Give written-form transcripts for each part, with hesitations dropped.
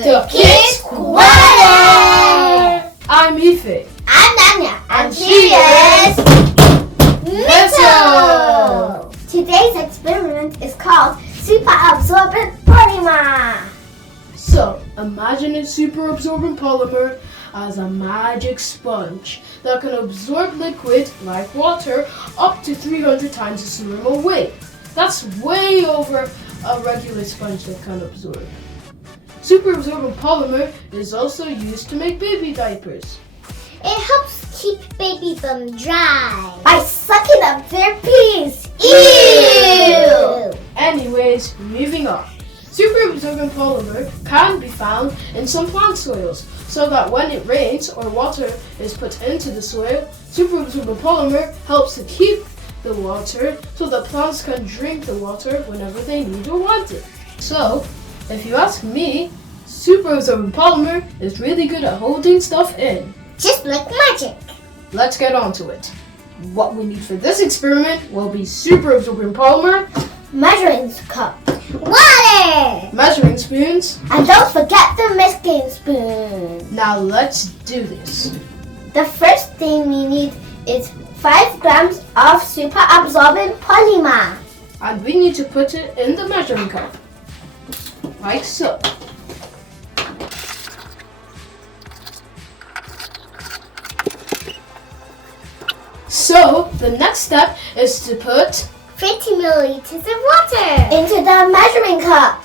The Kidz Choir! I'm Ife. I'm Nanya. And she is Mitchell. Today's experiment is called Superabsorbent Polymer. So, imagine a superabsorbent polymer as a magic sponge that can absorb liquid, like water, up to 300 times its normal weight. That's way over a regular sponge that can absorb. Superabsorbent polymer is also used to make baby diapers. It helps keep baby bum dry by sucking up their pees. Ew! Anyways, moving on. Superabsorbent polymer can be found in some plant soils, so that when it rains or water is put into the soil, superabsorbent polymer helps to keep the water so that plants can drink the water whenever they need or want it. So, if you ask me, superabsorbent polymer is really good at holding stuff in. Just like magic. Let's get on to it. What we need for this experiment will be superabsorbent polymer, Measuring cup, water, measuring spoons. and don't forget the mixing spoon. Now let's do this. The first thing we need is 5 grams of superabsorbent polymer. And we need to put it in the measuring cup, like so. So, the next step is to put 50 milliliters of water into the measuring cup.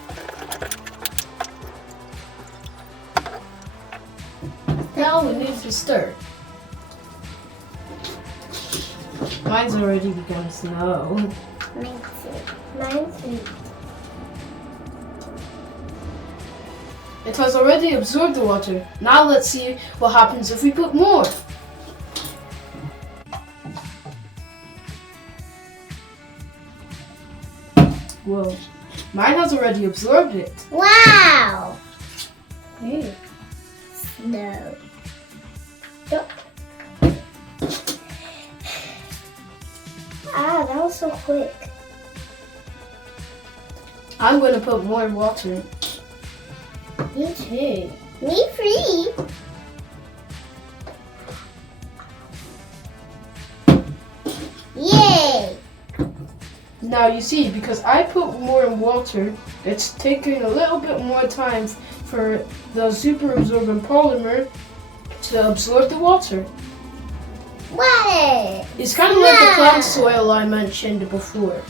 Now we need to stir. Mine's already become slow. Mine's It has already absorbed the water. Now let's see what happens if we put more. Whoa, mine has already absorbed it. Wow! Hey. No. Ah, that was so quick. I'm going to put more water. Me too. Me free. Yay! Now you see, because I put more water, it's taking a little bit more time for the superabsorbent polymer to absorb the water. Water! It's kind of like the plant soil I mentioned before.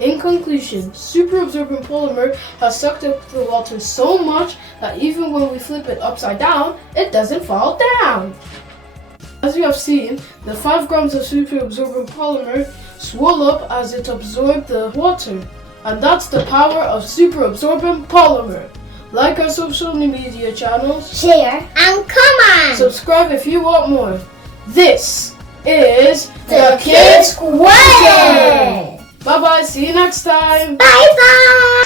In conclusion, superabsorbent polymer has sucked up the water so much that even when we flip it upside down, it doesn't fall down. As you have seen, the 5 grams of superabsorbent polymer swell up as it absorbed the water. And that's the power of superabsorbent polymer. Like our social media channels, Share and comment. subscribe if you want more. This is The Kidz Choir. Bye bye, see you next time. Bye bye.